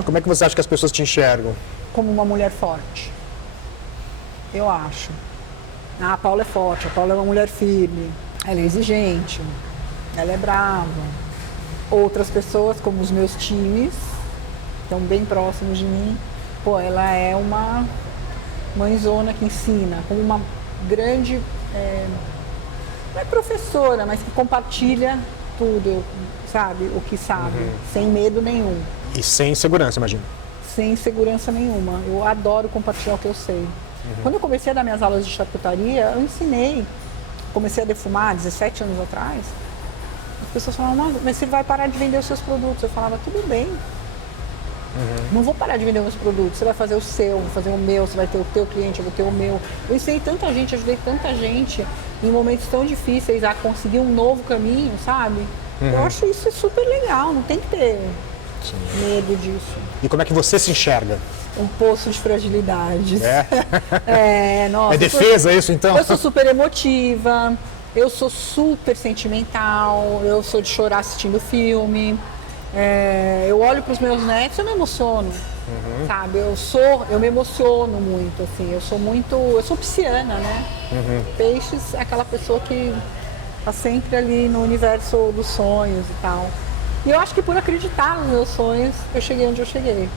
Como é que você acha que as pessoas te enxergam? Como uma mulher forte. Eu acho. A Paula é forte, a Paula é uma mulher firme. Ela é exigente, ela é brava. Outras pessoas, como os meus times, estão bem próximos de mim, ela é uma mãezona que ensina, como uma grande, não é professora, mas que compartilha tudo, sabe, o que sabe, sem medo nenhum. E sem segurança, imagino. Sem insegurança nenhuma. Eu adoro compartilhar o que eu sei. Quando eu comecei a dar minhas aulas de charcutaria, eu ensinei. Comecei a defumar 17 anos atrás. As pessoas falavam, mas você vai parar de vender os seus produtos. Eu falava, tudo bem. Não vou parar de vender os meus produtos. Você vai fazer o seu, vou fazer o meu, você vai ter o teu cliente, eu vou ter o meu. Eu ensinei tanta gente, ajudei tanta gente em momentos tão difíceis a conseguir um novo caminho, sabe? Eu acho isso super legal, não tem que ter medo disso. E como é que você se enxerga? Um poço de fragilidades. Nossa. É defesa isso, então? Eu sou super emotiva, eu sou super sentimental, eu sou de chorar assistindo filme. Eu olho para os meus netos e eu me emociono, sabe? Eu me emociono muito, assim. Eu sou pisciana, né? Peixes é aquela pessoa que está sempre ali no universo dos sonhos e tal. E eu acho que por acreditar nos meus sonhos, eu cheguei onde eu cheguei.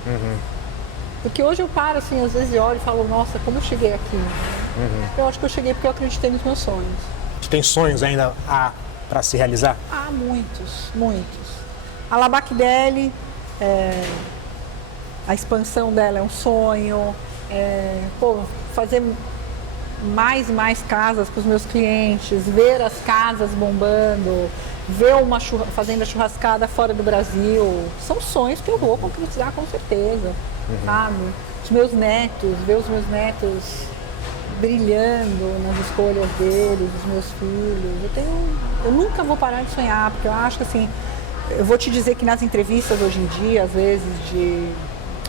Porque hoje eu paro, assim, às vezes e olho e falo, nossa, como eu cheguei aqui? Eu acho que eu cheguei porque eu acreditei nos meus sonhos. Você tem sonhos ainda para se realizar? Ah, muitos, muitos. A Labacdelli, a expansão dela é um sonho. Fazer mais e mais casas para os meus clientes, ver as casas bombando, ver uma fazenda churrascada fora do Brasil. São sonhos que eu vou concretizar com certeza, sabe? Ver os meus netos brilhando nas escolhas deles, dos meus filhos. Eu nunca vou parar de sonhar, porque eu acho que assim, eu vou te dizer que nas entrevistas hoje em dia, às vezes de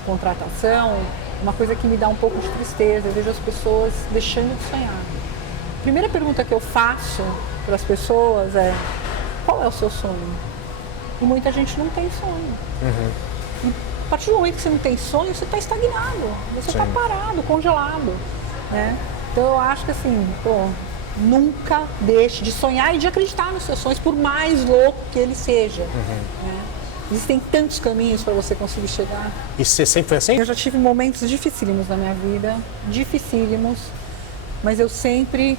contratação, uma coisa que me dá um pouco de tristeza, eu vejo as pessoas deixando de sonhar. A primeira pergunta que eu faço para as pessoas é: qual é o seu sonho? E muita gente não tem sonho. E a partir do momento que você não tem sonho, você está estagnado, você está parado, congelado, né? Então eu acho que assim, nunca deixe de sonhar e de acreditar nos seus sonhos, por mais louco que ele seja. Né? Existem tantos caminhos para você conseguir chegar. E você sempre foi assim? Eu já tive momentos dificílimos na minha vida, dificílimos, mas eu sempre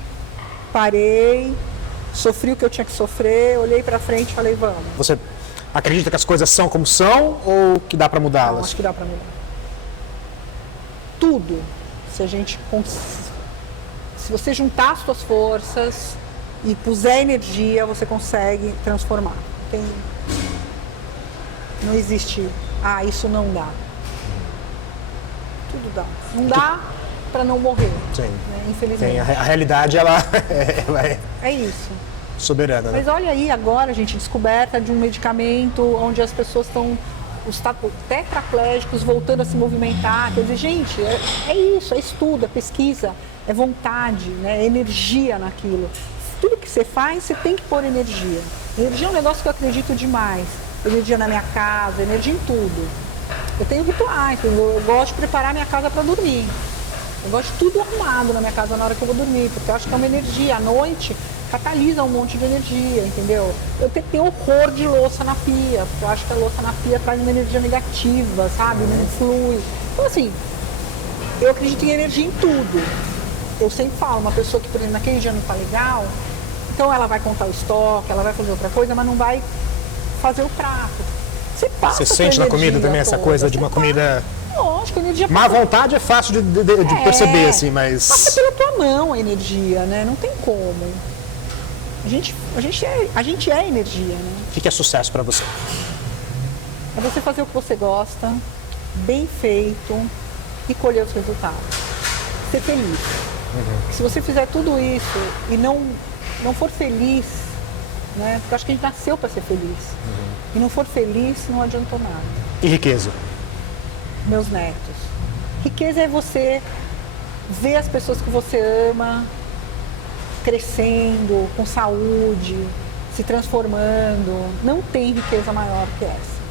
parei, sofri o que eu tinha que sofrer, olhei para frente e falei, vamos. Você acredita que as coisas são como são ou que dá para mudá-las? Não, acho que dá para mudar. Tudo, se você juntar as suas forças e puser energia, você consegue transformar. Não existe, isso não dá. Tudo dá. Não dá para não morrer. Sim. Né? Infelizmente. A realidade, ela é isso. Soberana. Mas olha aí agora, gente, descoberta de um medicamento onde as pessoas estão, os tetraplégicos voltando a se movimentar. Quer dizer, gente, é isso, é estudo, é pesquisa, é vontade, né? É energia naquilo. Tudo que você faz, você tem que pôr energia. Energia é um negócio que eu acredito demais. Energia na minha casa, energia em tudo. Eu tenho rituais, eu gosto de preparar minha casa para dormir. Eu gosto de tudo arrumado na minha casa na hora que eu vou dormir, porque eu acho que é uma energia. À noite, catalisa um monte de energia, entendeu? Eu tenho horror de louça na pia, porque eu acho que a louça na pia traz uma energia negativa, sabe? Não flui. Então, assim, eu acredito em energia em tudo. Eu sempre falo, uma pessoa que, por exemplo, naquele dia não está legal, então ela vai contar o estoque, ela vai fazer outra coisa, mas não vai fazer o prato. Você sente na comida também essa coisa de uma comida... Lógico, a energia... Má vontade é fácil de perceber, assim, mas... Passa pela tua mão a energia, né? Não tem como. A gente é energia, né? O que é sucesso para você? É você fazer o que você gosta, bem feito e colher os resultados. Ser feliz. Se você fizer tudo isso e não for feliz, né? Porque eu acho que a gente nasceu para ser feliz. E não for feliz, não adiantou nada. E riqueza? Meus netos. Riqueza é você ver as pessoas que você ama crescendo, com saúde, se transformando. Não tem riqueza maior que essa.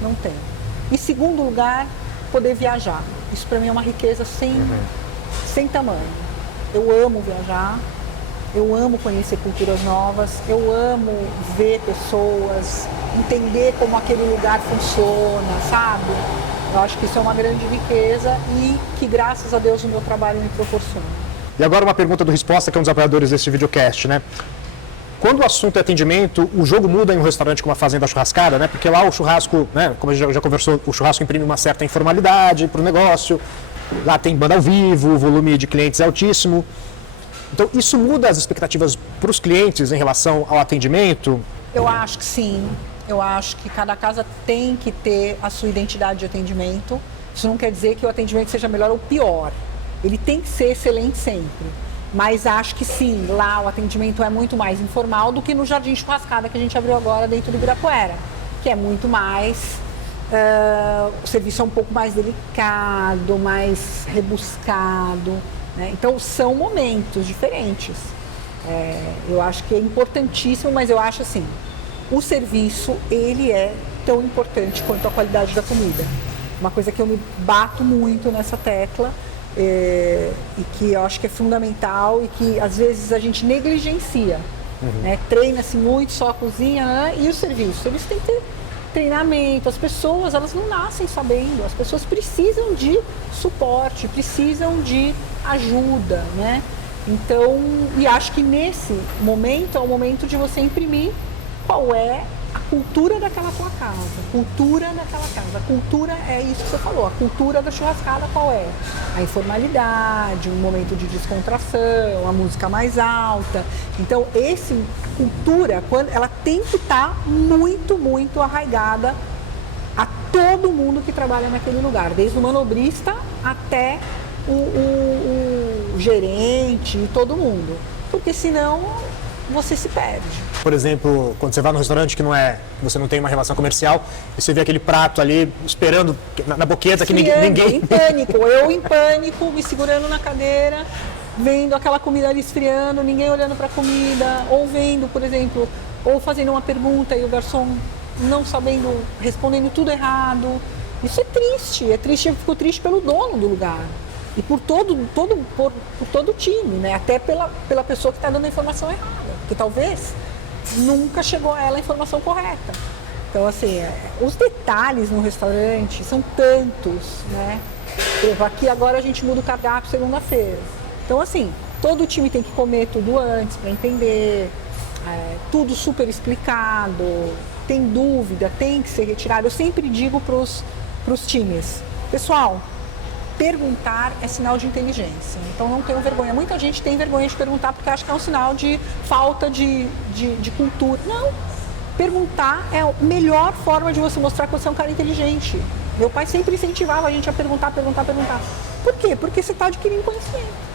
Não tem. E segundo lugar, poder viajar. Isso para mim é uma riqueza sem tamanho. Eu amo viajar. Eu amo conhecer culturas novas, eu amo ver pessoas, entender como aquele lugar funciona, sabe? Eu acho que isso é uma grande riqueza e que, graças a Deus, o meu trabalho me proporciona. E agora uma pergunta do Resposta, que é um dos apoiadores desse videocast, né? Quando o assunto é atendimento, o jogo muda em um restaurante como a Fazenda Churrascada, né? Porque lá o churrasco, né, como a gente já conversou, o churrasco imprime uma certa informalidade para o negócio. Lá tem banda ao vivo, o volume de clientes é altíssimo. Então, isso muda as expectativas para os clientes em relação ao atendimento? Eu acho que sim. Eu acho que cada casa tem que ter a sua identidade de atendimento. Isso não quer dizer que o atendimento seja melhor ou pior. Ele tem que ser excelente sempre. Mas acho que sim, lá o atendimento é muito mais informal do que no Jardim Churrascada que a gente abriu agora dentro do Ibirapuera, que é muito mais, o serviço é um pouco mais delicado, mais rebuscado, né? Então são momentos diferentes. Eu acho que é importantíssimo, mas eu acho assim, o serviço ele é tão importante quanto a qualidade da comida. Uma coisa que eu me bato muito nessa tecla, e que eu acho que é fundamental e que às vezes a gente negligencia, né? Treina-se muito só a cozinha, né? E o serviço, eles têm que ter treinamento. As pessoas, elas não nascem sabendo, as pessoas precisam de suporte, precisam de ajuda, né? Então, e acho que nesse momento é o momento de você imprimir qual é a cultura daquela tua casa, cultura daquela casa. A cultura é isso que você falou, a cultura da churrascada qual é? A informalidade, um momento de descontração, a música mais alta. Então, a cultura, ela tem que estar muito, muito arraigada a todo mundo que trabalha naquele lugar, desde o manobrista até o gerente e todo mundo. Porque senão você se perde. Por exemplo, quando você vai num restaurante que você não tem uma relação comercial, e você vê aquele prato ali esperando na boqueta que ninguém... Em pânico, eu em pânico, me segurando na cadeira, vendo aquela comida ali esfriando, ninguém olhando para a comida, ou vendo, por exemplo, ou fazendo uma pergunta e o garçom não sabendo, respondendo tudo errado. Isso é triste, eu fico triste pelo dono do lugar. E por todo o time, né? Até pela pessoa que está dando a informação errada. Porque talvez nunca chegou a ela a informação correta. Então, assim, os detalhes no restaurante são tantos, né? Aqui agora a gente muda o cardápio segunda-feira. Então, assim, todo o time tem que comer tudo antes para entender. Tudo super explicado. Tem dúvida, tem que ser retirado. Eu sempre digo para os times, pessoal, perguntar é sinal de inteligência, então não tenham vergonha. Muita gente tem vergonha de perguntar porque acha que é um sinal de falta de cultura. Não, perguntar é a melhor forma de você mostrar que você é um cara inteligente. Meu pai sempre incentivava a gente a perguntar. Por quê? Porque você está adquirindo conhecimento.